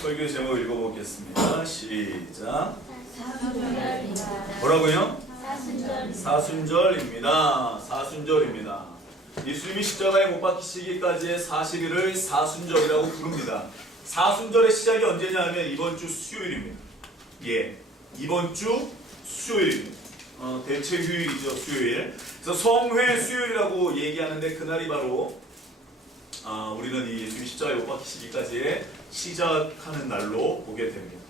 설교 제목 읽어보겠습니다. 시작. 사순절입니다. 뭐라고요? 사순절입니다. 사순절입니다. 예수님이 십자가에 못 박히시기까지의 40일을 사순절이라고 부릅니다. 사순절의 시작이 언제냐 하면 이번 주 수요일입니다. 예, 이번 주 수요일입니다. 대체 휴일이죠, 수요일. 그래서 성회 수요일이라고 얘기하는데 그날이 바로 우리는 이 예수님 십자가에 못 박히시기까지의 시작하는 날로 보게 됩니다.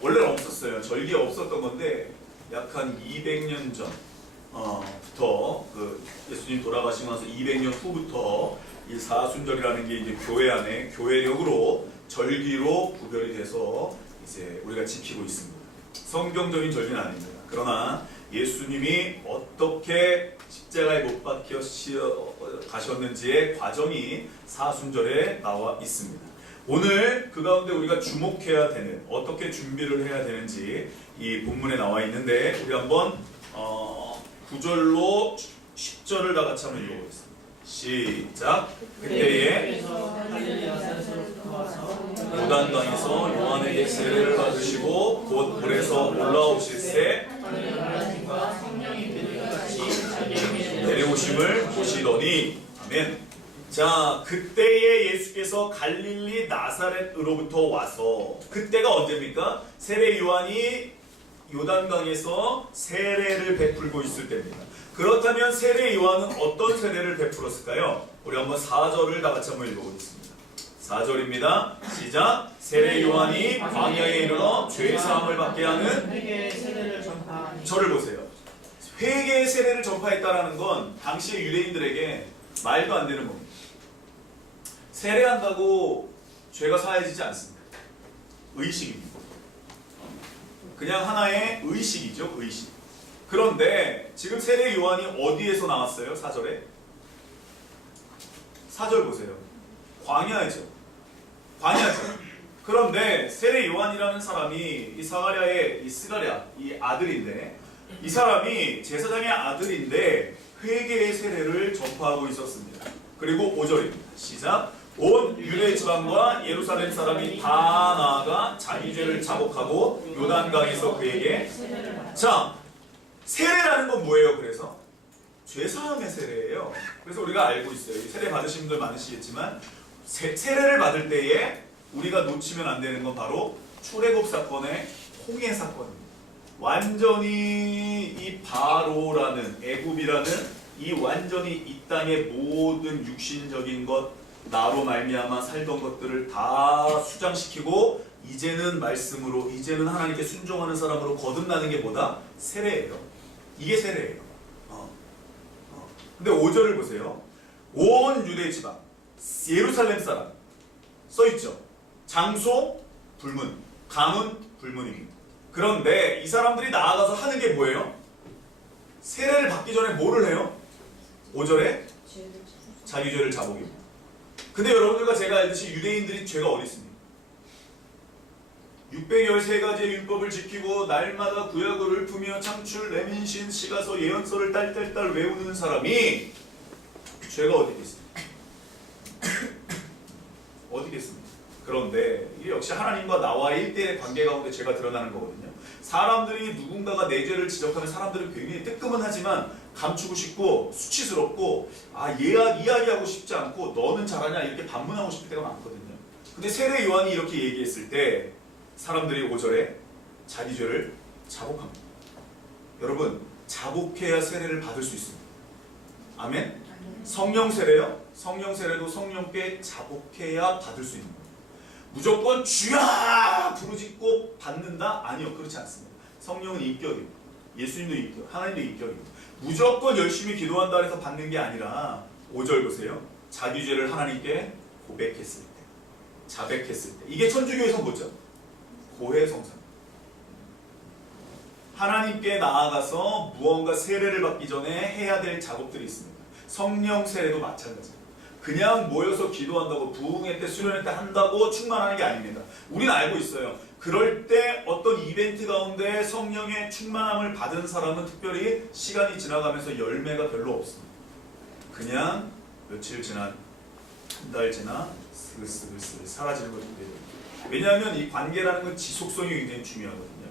원래는 없었어요. 절기에 없었던 건데 약 한 200년 전부터 예수님 돌아가시고 나서 200년 후부터 이 사순절이라는 게 이제 교회 안에 교회력으로 절기로 구별이 돼서 이제 우리가 지키고 있습니다. 성경적인 절기는 아닙니다. 그러나 예수님이 어떻게 십자가에 못 박혀 가셨는지의 과정이 사순절에 나와 있습니다. 오늘 그 가운데 우리가 주목해야 되는, 어떻게 준비를 해야 되는지 이 본문에 나와 있는데 우리 한번 9절로 10절을 다 같이 한번 읽어보겠습니다. 시작. 그때에 요단강에서 요한에게 세례를 받으시고 곧 물에서 올라오실새 내려오심을 보시더니 아멘. 자, 그때에 예수께서 갈릴리 나사렛으로부터 와서, 그때가 언제입니까? 세례 요한이 요단강에서 세례를 베풀고 있을 때입니다. 그렇다면 세례 요한은 어떤 세례를 베풀었을까요? 우리 한번 4절을 다 같이 한번 읽어보겠습니다. 4절입니다. 시작. 세례 요한이 광야에 이르러 죄 사함을 받게 하는 회개의 세례를 전파하니. 저를 보세요. 회개의 세례를 전파했다라는 건 당시의 유대인들에게 말도 안 되는 겁니다. 세례한다고 죄가 사해지지 않습니다. 의식입니다. 그냥 하나의 의식이죠. 의식. 그런데 지금 세례 요한이 어디에서 나왔어요? 4절에? 4절 보세요. 광야죠. 광야죠. 그런데 세례 요한이라는 사람이 이 사가랴의 스가랴 이 아들인데, 이 사람이 제사장의 아들인데 회개의 세례를 전파하고 있었습니다. 그리고 5절입니다. 시작. 온 유대 지방과 예루살렘 사람이 다 나아가 자기 죄를 자복하고 요단강에서 그에게, 자, 세례라는 건 뭐예요? 그래서 죄사함의 세례예요. 그래서 우리가 알고 있어요. 세례 받으신 분들 많으시겠지만 세례를 받을 때에 우리가 놓치면 안 되는 건 바로 출애굽 사건의 홍해 사건입니다. 완전히 이 바로라는, 애굽이라는 이 완전히 이 땅의 모든 육신적인 것, 나로 말미암아 살던 것들을 다 수장시키고 이제는 말씀으로, 이제는 하나님께 순종하는 사람으로 거듭나는 게 뭐다? 세례예요. 이게 세례예요. 근데 5절을 보세요. 온 유대 지방, 예루살렘 사람 써있죠. 장소 불문, 강은 불문입니다. 그런데 이 사람들이 나아가서 하는 게 뭐예요? 세례를 받기 전에 뭐를 해요? 5절에 자기 죄를 자복입니다. 근데 여러분들과 제가 알듯이 유대인들이 죄가 어디 있습니까? 613가지의 율법을 지키고 날마다 구약을 읊으며 창출, 레민신, 시가서, 예언서를 딸딸딸 외우는 사람이 죄가 어디 있습니까? 어디 있습니까? 그런데 이게 역시 하나님과 나와의 1대1의 관계 가운데 죄가 드러나는 거거든요. 사람들이 누군가가 내 죄를 지적하면 사람들은 굉장히 뜨끔은 하지만 감추고 싶고 수치스럽고 이야기하고 싶지 않고 너는 잘하냐 이렇게 반문하고 싶을 때가 많거든요. 근데 세례 요한이 이렇게 얘기했을 때 사람들이 5절에 자기 죄를 자복합니다. 여러분, 자복해야 세례를 받을 수 있습니다. 아멘? 성령 세례요? 성령 세례도 성령께 자복해야 받을 수 있는 거예요. 무조건 주야 부르짖고 받는다? 아니요, 그렇지 않습니다. 성령은 인격입니다. 예수님도 인격, 하나님도 인격입니다. 무조건 열심히 기도한다 해서 받는 게 아니라 5절 보세요. 자기 죄를 하나님께 고백했을 때, 자백했을 때. 이게 천주교에서 뭐죠? 고해성사. 하나님께 나아가서 무언가 세례를 받기 전에 해야 될 작업들이 있습니다. 성령 세례도 마찬가지입니다. 그냥 모여서 기도한다고, 부흥회 때 수련회 때 한다고 충만하는 게 아닙니다. 우리는 알고 있어요. 그럴 때 어떤 이벤트 가운데 성령의 충만함을 받은 사람은 특별히 시간이 지나가면서 열매가 별로 없습니다. 그냥 며칠 지나, 한 달 지나, 스글스글 사라지는 것도 돼요. 왜냐하면 이 관계라는 건 지속성이 굉장히 중요하거든요.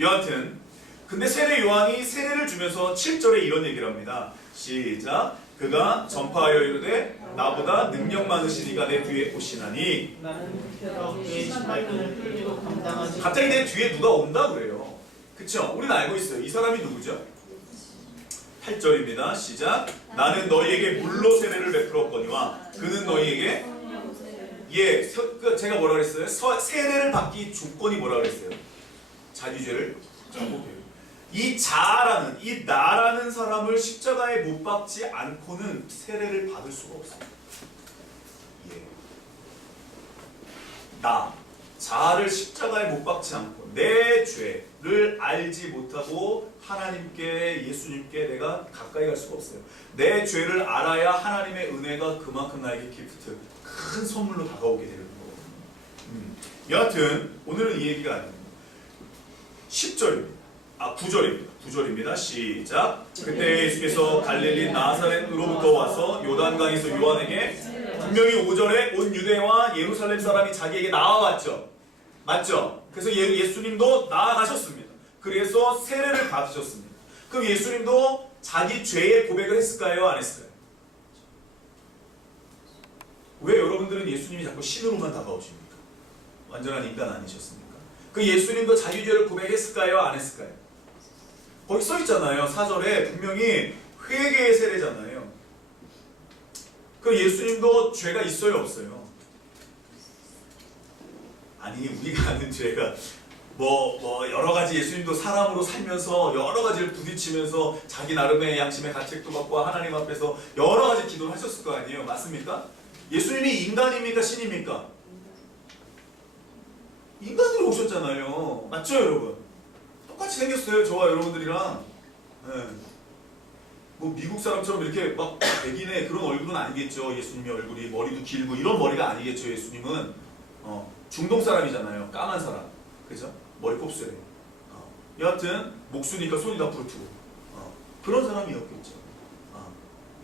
여하튼 근데 세례 요한이 세례를 주면서 7절에 이런 얘기를 합니다. 시작. 그가 전파하여 이르되 나보다 능력 많으신 이가 내 뒤에 오시나니. 나는 그때로 그의 신발끈을 풀기도 감당하지. 갑자기 내 뒤에 누가 온다 그래요. 그쵸? 우리는 알고 있어요. 이 사람이 누구죠? 8절입니다. 시작. 나는 너희에게 물로 세례를 베풀었거니와 그는 너희에게 제가 뭐라 그랬어요? 세례를 받기 조건이 뭐라 그랬어요? 자기 죄를 정복해요. 이 자라는, 이 나라는 사람을 십자가에 못 박지 않고는 세례를 받을 수가 없어요. 예. 자아를 십자가에 못 박지 않고 내 죄를 알지 못하고 하나님께, 예수님께 내가 가까이 갈 수가 없어요. 내 죄를 알아야 하나님의 은혜가 그만큼 나에게 기프트, 큰 선물로 다가오게 되는 거거든요. 여하튼 오늘은 이 얘기가 아닙니다. 10절입니다. 9절입니다. 시작. 그때 예수께서 갈릴리 나사렛으로부터 와서 요단강에서 요한에게, 분명히 5절에 온 유대와 예루살렘 사람이 자기에게 나와왔죠. 맞죠? 그래서 예수님도 나아가셨습니다. 그래서 세례를 받으셨습니다. 그럼 예수님도 자기 죄의 고백을 했을까요? 안 했을까요? 왜 여러분들은 예수님이 자꾸 신으로만 다가오십니까? 완전한 인간 아니셨습니까? 그 예수님도 자기 죄를 고백했을까요? 안 했을까요? 거기 써 있잖아요. 4절에 분명히 회개의 세례잖아요. 그 예수님도 죄가 있어요, 없어요? 아니, 우리가 아는 죄가 여러 가지, 예수님도 사람으로 살면서 여러 가지를 부딪히면서 자기 나름의 양심의 가책도 받고 하나님 앞에서 여러 가지 기도를 하셨을 거 아니에요. 맞습니까? 예수님이 인간입니까? 신입니까? 인간으로 오셨잖아요. 맞죠, 여러분? 똑같이 생겼어요, 저와 여러분들이랑. 네. 뭐 미국 사람처럼 이렇게 막 백인의 그런 얼굴은 아니겠죠. 예수님의 얼굴이 머리도 길고 이런 머리가 아니겠죠. 예수님은 중동 사람이잖아요. 까만 사람, 그죠? 머리 곱슬해. 여하튼 목수니까 손이 다 불투고 그런 사람이었겠죠.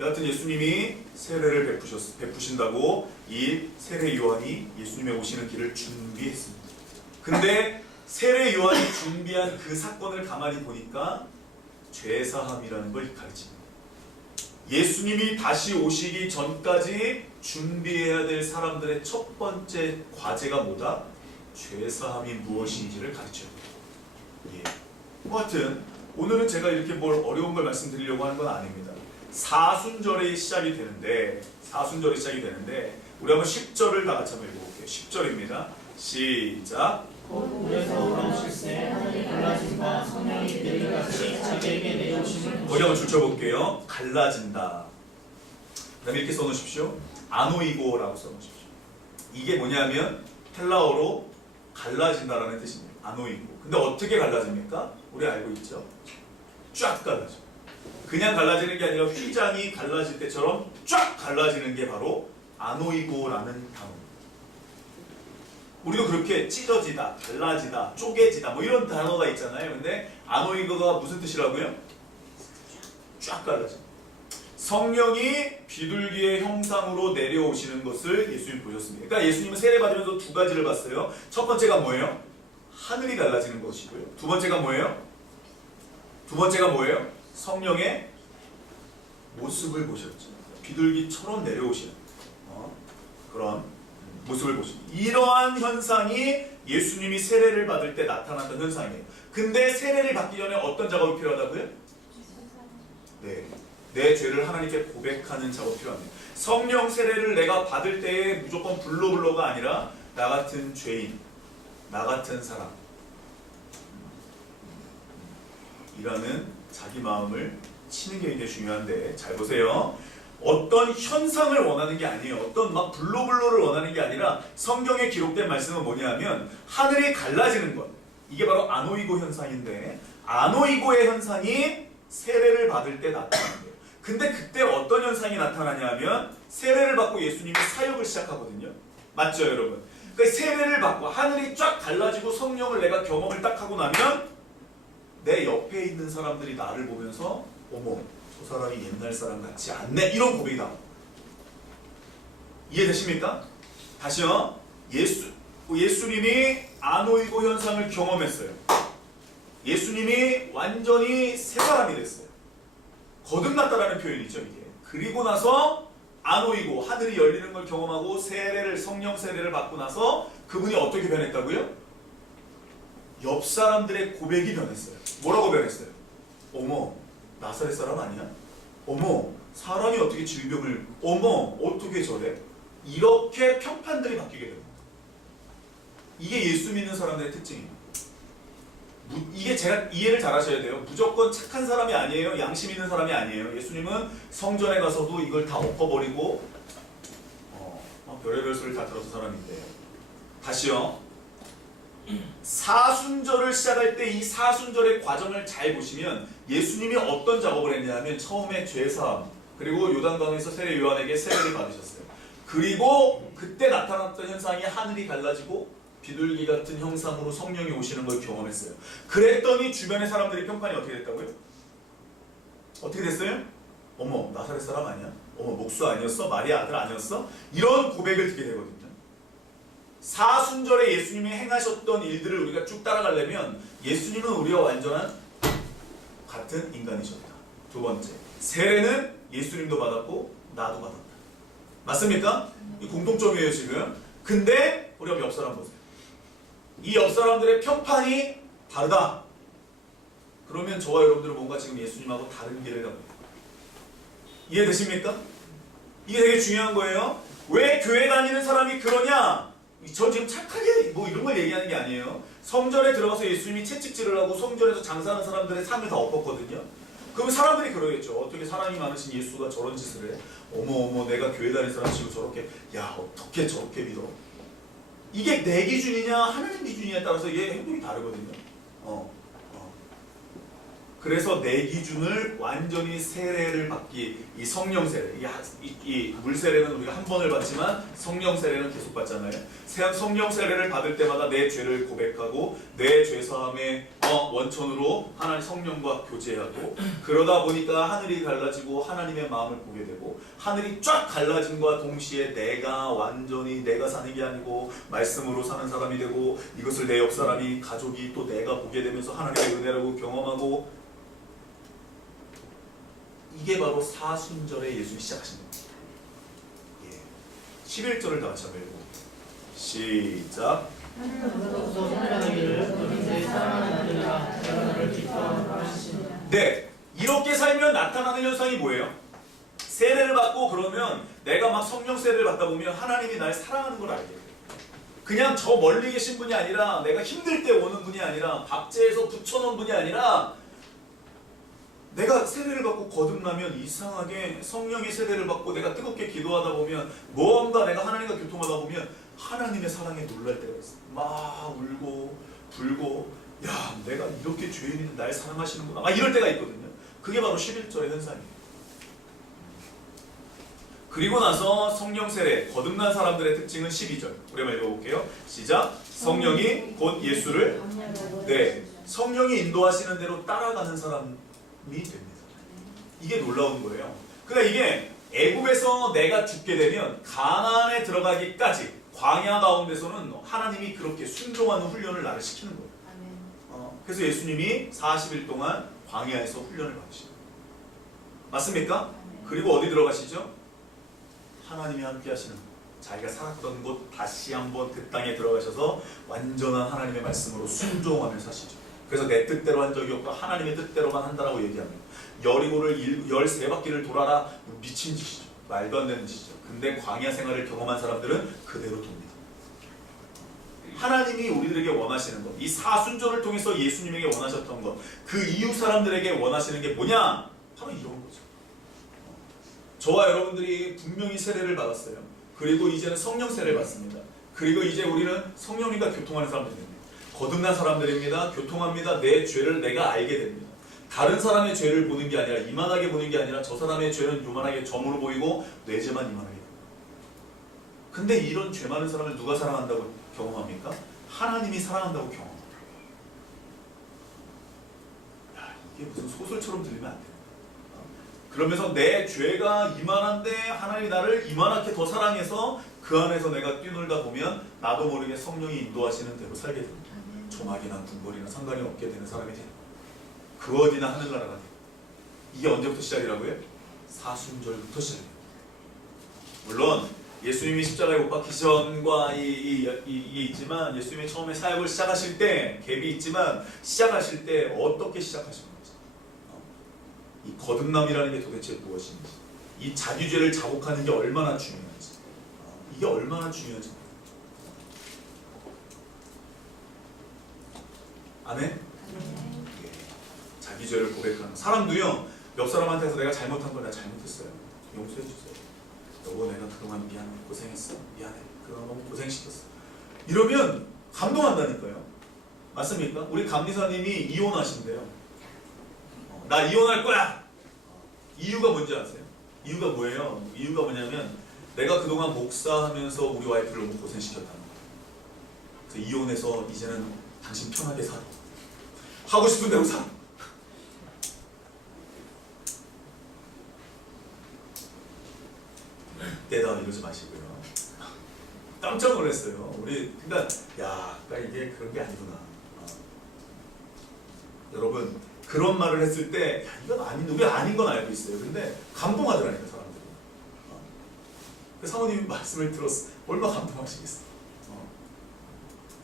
여하튼 예수님이 세례를 베푸신다고 이 세례 요한이 예수님의 오시는 길을 준비했습니다. 근데 세례 요한이 준비한 그 사건을 가만히 보니까 죄사함이라는 걸 가르칩니다. 예수님이 다시 오시기 전까지 준비해야 될 사람들의 첫 번째 과제가 뭐다? 죄사함이 무엇인지를 가르쳐요. 예. 하여튼 오늘은 제가 이렇게 뭘 어려운 걸 말씀드리려고 하는 건 아닙니다. 사순절이 시작이 되는데 우리 한번 10절을 다 같이 한번 읽어볼게요. 10절입니다. 시작. 물에서 오르실 때 하늘이 갈라진다. 성령이 내리같이 자기에게 내려오시는 거기 한번 줄쳐볼게요. 갈라진다. 그 다음에 이렇게 써놓으십시오. 아노이고라고 써놓으십시오. 이게 뭐냐면 헬라어로 갈라진다라는 뜻입니다. 아노이고. 근데 어떻게 갈라집니까? 우리 알고 있죠? 쫙 갈라져. 그냥 갈라지는 게 아니라 휘장이 갈라질 때처럼 쫙 갈라지는 게 바로 아노이고라는 단어입니다. 우리도 그렇게 찢어지다, 갈라지다, 쪼개지다 뭐 이런 단어가 있잖아요. 근데 아노이고가 무슨 뜻이라고요? 쫙 갈라져. 성령이 비둘기의 형상으로 내려오시는 것을 예수님이 보셨습니다. 그러니까 예수님은 세례 받으면서 두 가지를 봤어요. 첫 번째가 뭐예요? 하늘이 갈라지는 것이고요. 두 번째가 뭐예요? 성령의 모습을 보셨죠. 비둘기처럼 내려오시는 그런 모습을 보십니다. 이러한 현상이 예수님이 세례를 받을 때 나타났던 현상이에요. 근데 세례를 받기 전에 어떤 작업이 필요하다고요? 네, 내 죄를 하나님께 고백하는 작업이 필요합니다. 성령 세례를 내가 받을 때에 무조건 블로블로가 아니라 나 같은 죄인, 나 같은 사람 이라는 자기 마음을 치는 게 굉장히 중요한데 잘 보세요. 어떤 현상을 원하는 게 아니에요. 어떤 막 블로블로를 원하는 게 아니라 성경에 기록된 말씀은 뭐냐면 하늘이 갈라지는 것. 이게 바로 아노이고 현상인데 아노이고의 현상이 세례를 받을 때 나타나는 거예요. 근데 그때 어떤 현상이 나타나냐면 세례를 받고 예수님이 사역을 시작하거든요. 맞죠, 여러분? 그러니까 세례를 받고 하늘이 쫙 갈라지고 성령을 내가 경험을 딱 하고 나면 내 옆에 있는 사람들이 나를 보면서 어머, 저 사람이 옛날 사람 같지 않네 이런 고백이 나옵니다. 이해되십니까? 다시요. 예수님이 안오이고 현상을 경험했어요. 예수님이 완전히 새 사람이 됐어요. 거듭났다라는 표현이죠, 이게. 그리고 나서 안오이고 하늘이 열리는 걸 경험하고 성령 세례를 받고 나서 그분이 어떻게 변했다고요? 옆 사람들의 고백이 변했어요. 뭐라고 변했어요? 어머, 나사렛 사람 아니야? 어머, 사람이 어떻게 질병을, 어머, 어떻게 저래? 이렇게 평판들이 바뀌게 됩니다. 이게 예수 믿는 사람들의 특징입니다. 이게 제가 이해를 잘 하셔야 돼요. 무조건 착한 사람이 아니에요. 양심 있는 사람이 아니에요. 예수님은 성전에 가서도 이걸 다 엎어버리고 별의별 소리를 다 들어서 사람인데. 다시요. 사순절을 시작할 때 이 사순절의 과정을 잘 보시면 예수님이 어떤 작업을 했냐면 처음에 죄사함, 그리고 요단강에서 세례 요한에게 세례를 받으셨어요. 그리고 그때 나타났던 현상이 하늘이 갈라지고 비둘기 같은 형상으로 성령이 오시는 걸 경험했어요. 그랬더니 주변의 사람들이 평판이 어떻게 됐다고요? 어떻게 됐어요? 어머, 나사렛 사람 아니야? 어머, 목수 아니었어? 마리아 아들 아니었어? 이런 고백을 듣게 되거든요. 사순절에 예수님이 행하셨던 일들을 우리가 쭉 따라가려면 예수님은 우리와 완전한 같은 인간이셨다. 두 번째, 세례는 예수님도 받았고 나도 받았다. 맞습니까? 이 공통점이에요 지금. 근데 우리 옆 사람 보세요. 이 옆 사람들의 평판이 다르다. 그러면 저와 여러분들은 뭔가 지금 예수님하고 다른 길을 가고 있다. 이해되십니까? 이게 되게 중요한 거예요. 왜 교회 다니는 사람이 그러냐? 저 지금 착하게 뭐 이런 걸 얘기하는 게 아니에요. 성전에 들어가서 예수님이 채찍질을 하고 성전에서 장사하는 사람들의 삶을 다 엎었거든요. 그럼 사람들이 그러겠죠. 어떻게 사랑이 많으신 예수가 저런 짓을 해? 어머, 내가 교회 다니는 사람 치고 저렇게, 야, 어떻게 저렇게 믿어? 이게 내 기준이냐 하나님 기준이냐에 따라서 얘 행동이 다르거든요. 그래서 내 기준을 완전히 세례를 받기, 이 성령 세례, 이 물 세례는 우리가 한 번을 받지만 성령 세례는 계속 받잖아요. 성령 세례를 받을 때마다 내 죄를 고백하고 내 죄 사함의 원천으로 하나님 성령과 교제하고, 그러다 보니까 하늘이 갈라지고 하나님의 마음을 보게 되고, 하늘이 쫙 갈라짐과 동시에 내가 완전히 내가 사는 게 아니고 말씀으로 사는 사람이 되고, 이것을 내 옆 사람이 가족이 또 내가 보게 되면서 하나님의 은혜라고 경험하고, 이게 바로 사순절에 예수님이 시작하신 겁니다. 예. 11절을 다 같이 한번 읽고 시작. 네, 이렇게 살면 나타나는 현상이 뭐예요? 세례를 받고 그러면 내가 막 성령 세례를 받다 보면 하나님이 날 사랑하는 걸 알게 돼요. 그냥 저 멀리 계신 분이 아니라, 내가 힘들 때 오는 분이 아니라, 밥제에서 붙여놓은 분이 아니라, 내가 세례를 받고 거듭나면 이상하게 성령의 세례를 받고 내가 뜨겁게 기도하다 보면, 무언가 내가 하나님과 교통하다 보면 하나님의 사랑에 놀랄 때가 있어요. 막 울고 불고, 야, 내가 이렇게 죄인인데 날 사랑하시는구나, 막 이럴 때가 있거든요. 그게 바로 11절의 현상이에요. 그리고 나서 성령 세례, 거듭난 사람들의 특징은 12절. 우리 한번 읽어볼게요. 시작. 성령이 곧 예수를, 네, 성령이 인도하시는 대로 따라가는 사람 됩니다. 이게 놀라운 거예요. 그러니까 이게 애굽에서 내가 죽게 되면 가나안에 들어가기까지 광야 가운데서는 하나님이 그렇게 순종하는 훈련을 나를 시키는 거예요. 그래서 예수님이 40일 동안 광야에서 훈련을 받으시는 거예요. 맞습니까? 그리고 어디 들어가시죠? 하나님이 함께 하시는, 자기가 살았던 곳 다시 한번 그 땅에 들어가셔서 완전한 하나님의 말씀으로 순종하며 사시죠. 그래서 내 뜻대로 한 적이 없고 하나님의 뜻대로만 한다라고 얘기합니다. 여리고를 13바퀴를 돌아라, 미친 짓이죠. 말도 안 되는 짓이죠. 근데 광야 생활을 경험한 사람들은 그대로 돕니다. 하나님이 우리들에게 원하시는 것, 이 사순절을 통해서 예수님에게 원하셨던 것, 그 이웃 사람들에게 원하시는 게 뭐냐? 바로 이런 거죠. 저와 여러분들이 분명히 세례를 받았어요. 그리고 이제는 성령 세례를 받습니다. 그리고 이제 우리는 성령님과 교통하는 사람들입니다. 거듭난 사람들입니다. 교통합니다. 내 죄를 내가 알게 됩니다. 다른 사람의 죄를 보는 게 아니라, 이만하게 보는 게 아니라, 저 사람의 죄는 요만하게 점으로 보이고 내 죄만 이만하게 보여요. 근데 이런 죄 많은 사람을 누가 사랑한다고 경험합니까? 하나님이 사랑한다고 경험합니다. 야, 이게 무슨 소설처럼 들리면 안 돼요. 그러면서 내 죄가 이만한데 하나님이 나를 이만하게 더 사랑해서 그 안에서 내가 뛰놀다 보면 나도 모르게 성령이 인도하시는 대로 살게 됩니다. 조막이나 궁궐이나 상관이 없게 되는 사람이 되는 거예요. 그 어디나 하늘나라가 돼요. 이게 언제부터 시작이라고요? 사순절부터 시작이에요. 물론 예수님이 십자가에 못 박히기 전과 이게 있지만 예수님이 처음에 사역을 시작하실 때 갭이 있지만 시작하실 때 어떻게 시작하신 건지, 이 거듭남이라는 게 도대체 무엇인지, 이 자기죄를 자복하는 게 얼마나 중요한지, 이게 얼마나 중요한지. 아멘? 예. 자기죄를 고백하는 사람도요, 옆 사람한테서 내가 잘못한 걸 내가 잘못했어요, 용서해 주세요. 여보, 내가 그동안 미안해, 고생했어, 미안해, 그동안 너무 고생시켰어, 이러면 감동한다니까요. 맞습니까? 우리 감리사님이 이혼하신대요. 나 이혼할 거야. 이유가 뭔지 아세요? 이유가 뭐예요? 이유가 뭐냐면 내가 그동안 목사하면서 우리 와이프를 너무 고생시켰다는 거예요. 그래서 이혼해서 이제는 당신 편하게 살아, 하고 싶은 대로 살아. 때다 이러지 마시고요. 깜짝 놀랐어요. 우리 그러니까 이게 그런 게 아니구나. 여러분, 그런 말을 했을 때 이건 아닌데, 우리 아닌 건 알고 있어요. 근데 감동하더라니까 사람들이. 그 사모님이 말씀을 들었어. 얼마나 감동하시겠어.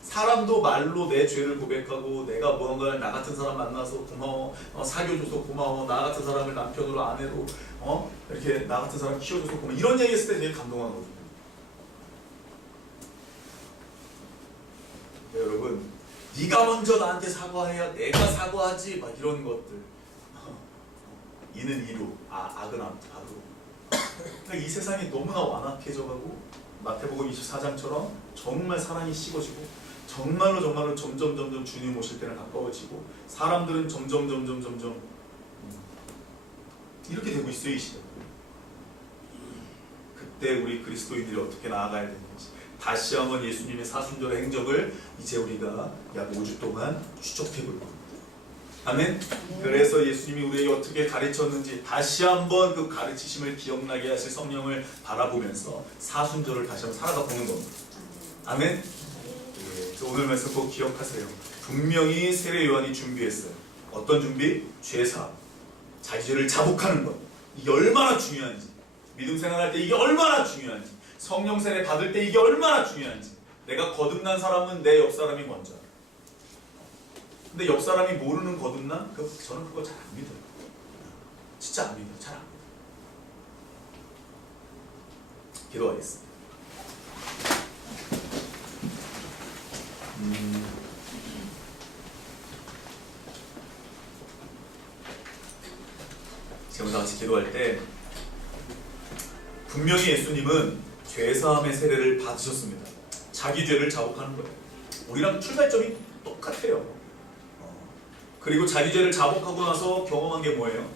사람도 말로 내 죄를 고백하고 내가 뭔가를 나 같은 사람 만나서 고마워, 사귀어줘서 고마워, 나 같은 사람을 남편으로 아내로 이렇게 나 같은 사람 키워줘서 고마워, 이런 얘기 했을 때 되게 감동하거든요. 네, 여러분, 네가 먼저 나한테 사과해야 내가 사과하지, 막 이런 것들. 이는 이루, 악은 악으로. 그러니까 이 세상이 너무나 완악해져가고 마태복음 24장처럼 정말 사랑이 식어지고 정말로 점점 주님 오실 때는 가까워지고 사람들은 점점 이렇게 되고 있어요, 이 시대. 그때 우리 그리스도인들이 어떻게 나아가야 되는지 다시 한번 예수님의 사순절의 행적을 이제 우리가 약 5주 동안 추적해 볼 겁니다. 아멘. 그래서 예수님이 우리에게 어떻게 가르쳤는지 다시 한번 그 가르치심을 기억나게 하실 성령을 바라보면서 사순절을 다시 한번 살아가 보는 겁니다. 아멘. 예, 오늘 말씀 꼭 기억하세요. 분명히 세례 요한이 준비했어요. 어떤 준비? 죄사, 자기 죄를 자복하는 것. 이게 얼마나 중요한지, 믿음 생활할 때 이게 얼마나 중요한지, 성령 세례 받을 때 이게 얼마나 중요한지. 내가 거듭난 사람은 내 옆 사람이 먼저. 근데 옆 사람이 모르는 거듭남? 저는 그거 잘 안 믿어요. 진짜 안 믿어요. 잘 안 믿어요. 기도하겠습니다. 지금 다 같이 기도할 때 분명히 예수님은 죄사함의 세례를 받으셨습니다. 자기 죄를 자복하는 거예요. 우리랑 출발점이 똑같아요. 그리고 자기 죄를 자복하고 나서 경험한 게 뭐예요?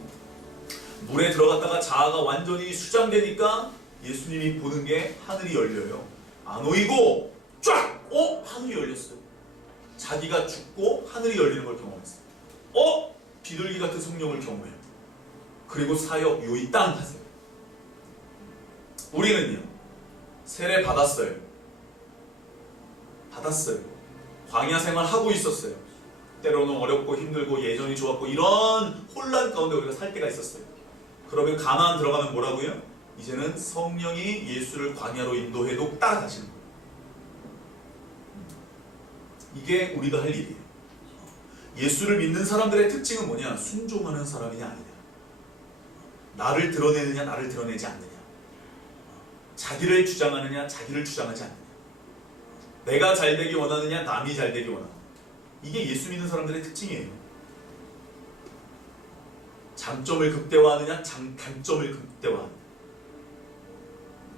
물에 들어갔다가 자아가 완전히 수장되니까 예수님이 보는 게 하늘이 열려요. 안 오이고 쫙! 하늘이 열렸어요. 자기가 죽고 하늘이 열리는 걸 경험했어요. 비둘기 같은 성령을 경험해요. 그리고 사역 요이 땅 하세요. 우리는요, 세례 받았어요. 광야 생활 하고 있었어요. 때로는 어렵고 힘들고 예전이 좋았고 이런 혼란 가운데 우리가 살 때가 있었어요. 그러면 가나안 들어가면 뭐라고요? 이제는 성령이 예수를 광야로 인도해도 따라가시는 거예요. 이게 우리가 할 일이에요. 예수를 믿는 사람들의 특징은 뭐냐? 순종하는 사람이냐 아니냐, 나를 드러내느냐 나를 드러내지 않느냐, 자기를 주장하느냐 자기를 주장하지 않느냐, 내가 잘되기 원하느냐 남이 잘되기 원하느냐. 이게 예수 믿는 사람들의 특징이에요. 장점을 극대화하느냐 단점을 극대화하느냐,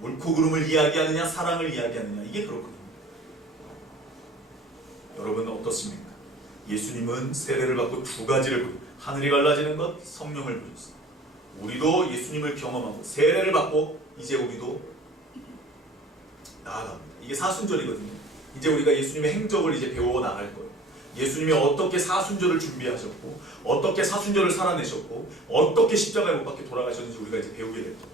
옳고 그름을 이야기하느냐 사랑을 이야기하느냐, 이게 그렇거든요. 여러분은 어떻습니까? 예수님은 세례를 받고 두 가지를 보여요. 하늘이 갈라지는 것, 성령을 보였어요. 우리도 예수님을 경험하고 세례를 받고 이제 우리도 나아갑니다. 이게 사순절이거든요. 이제 우리가 예수님의 행적을 이제 배워 나갈 거예요. 예수님이 어떻게 사순절을 준비하셨고 어떻게 사순절을 살아내셨고 어떻게 십자가에 못 박혀 돌아가셨는지 우리가 이제 배우게 될 거예요.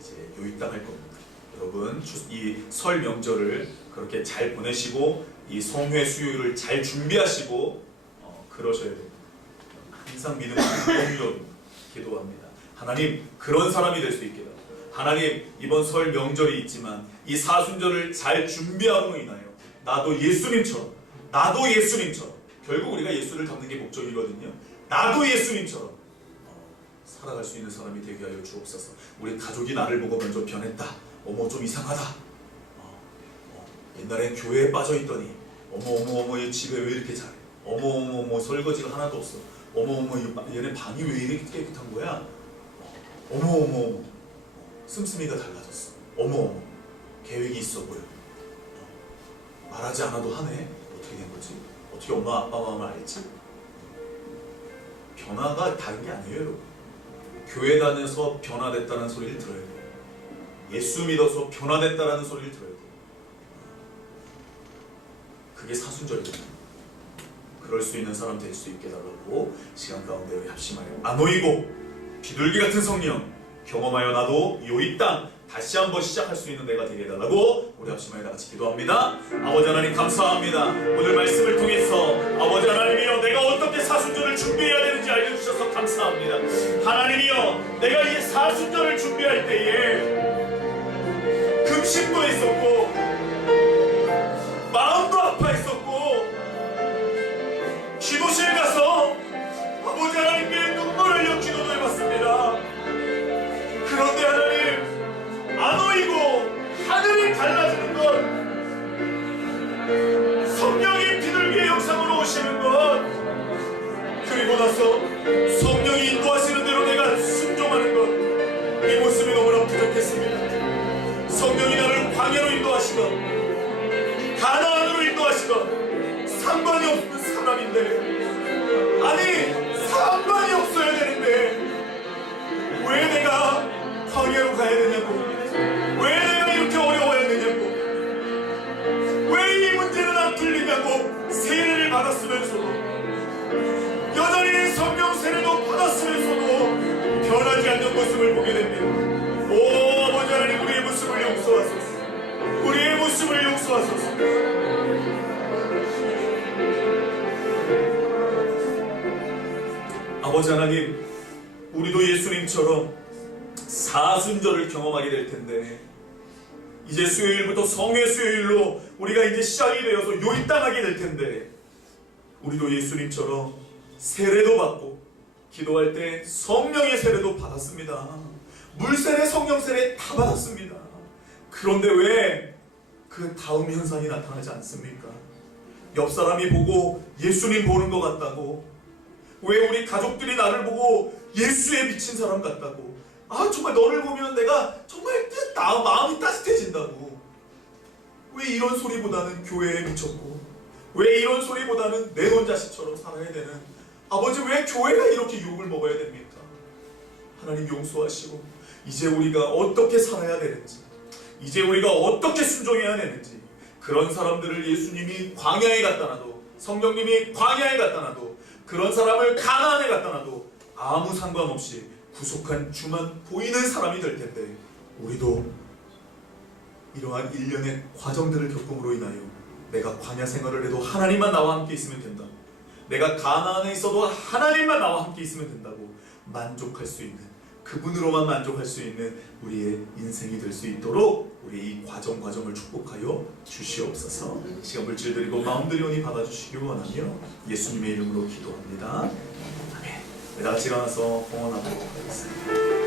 이제 요입당할 겁니다. 여러분 이 설 명절을 그렇게 잘 보내시고 이 성회 수요일을 잘 준비하시고 그러셔야 됩니다. 항상 믿음으로 기도합니다. 하나님 그런 사람이 될 수 있게 달라. 하나님 이번 설 명절이 있지만 이 사순절을 잘 준비함으로 인하여 나도 예수님처럼 결국 우리가 예수를 닮는 게 목적이거든요. 나도 예수님처럼 살아갈 수 있는 사람이 되게 하여 주옵소서. 우리 가족이 나를 보고 먼저 변했다. 어머 좀 이상하다. 옛날엔 교회에 빠져있더니 어머 얘 집에 왜 이렇게 잘해. 어머 설거지가 하나도 없어. 어머 얘네 방이 왜 이렇게 깨끗한 거야. 어머 씀씀이가 달라졌어. 어머 계획이 있어 보여. 말하지 않아도 하네. 어떻게 된 거지? 어떻게 엄마 아빠 마음을 알지? 변화가 다른 게 아니에요 여러분. 교회 다녀서 변화됐다는 소리를 들어야 돼요. 예수 믿어서 변화됐다는 소리를 들어야 돼요. 그게 사순절입니다. 그럴 수 있는 사람 될 수 있게 달라고 시간 가운데 우리 합심하여 안노이고 비둘기 같은 성령 경험하여 나도 이 땅 다시 한번 시작할 수 있는 내가 되게 해달라고 우리 합심하여 같이 기도합니다. 아버지 하나님 감사합니다. 오늘 말씀을 통해서 아버지 하나님이여 내가 어떻게 사순절을 준비해야 되는지 알려주셔서 감사합니다. 하나님이여 내가 이 사순절을 준비할 때에 금식도 했었고 마음도 아파했었고 기도실 가서 아버지 하나님께 눈물을 흘려 기도도 해봤습니다. 그런데 하나님 안 오이고 하늘이 달라지는 것, 성령이 비둘기의 형상으로 오시는 것, 그리고 나서 성령이 인도하시는 대로 내가 순종하는 것, 이 모습이 너무나 부족했습니다. 성령이 나를 광야로 인도하시던 가나안으로 인도하시던 상관이 없는 사람인데, 아니 상관이 없어야 되는데 왜 내가 광야로 가야 되냐고, 왜 내가 이렇게 어려워했느냐고, 왜 이 문제는 안 풀리냐고 세례를 받았으면서도 여전히 성령 세례도 받았으면서도 변하지 않는 모습을 보게 됩니다. 오 아버지 하나님 우리의 모습을 용서하소서. 우리의 모습을 용서하소서. 아버지 하나님 우리도 예수님처럼 사순절을 경험하게 될 텐데 이제 수요일부터 성회 수요일로 우리가 이제 시작이 되어서 요입당하게 될 텐데 우리도 예수님처럼 세례도 받고 기도할 때 성령의 세례도 받았습니다. 물세례 성령 세례 다 받았습니다. 그런데 왜 그 다음 현상이 나타나지 않습니까? 옆 사람이 보고 예수님 보는 것 같다고, 왜 우리 가족들이 나를 보고 예수에 미친 사람 같다고, 아 정말 너를 보면 내가 정말 마음이 따뜻해진다고, 왜 이런 소리보다는 교회에 미쳤고 왜 이런 소리보다는 내 돈 자식처럼 살아야 되는 아버지 왜 교회가 이렇게 욕을 먹어야 됩니까? 하나님 용서하시고 이제 우리가 어떻게 살아야 되는지, 이제 우리가 어떻게 순종해야 되는지, 그런 사람들을 예수님이 광야에 갖다 놔도, 성령님이 광야에 갖다 놔도, 그런 사람을 가나안에 갖다 놔도 아무 상관없이 구속한 주만 보이는 사람이 될 텐데 우리도 이러한 일련의 과정들을 겪음으로 인하여 내가 광야 생활을 해도 하나님만 나와 함께 있으면 된다, 내가 가나안에 있어도 하나님만 나와 함께 있으면 된다고 만족할 수 있는, 그분으로만 만족할 수 있는 우리의 인생이 될 수 있도록 우리 이 과정을 축복하여 주시옵소서. 시간 물질 드리고 마음들이 오니 받아주시기 원하며 예수님의 이름으로 기도합니다. 아멘. 다 같이 일어나서 봉헌하도록 하겠습니다.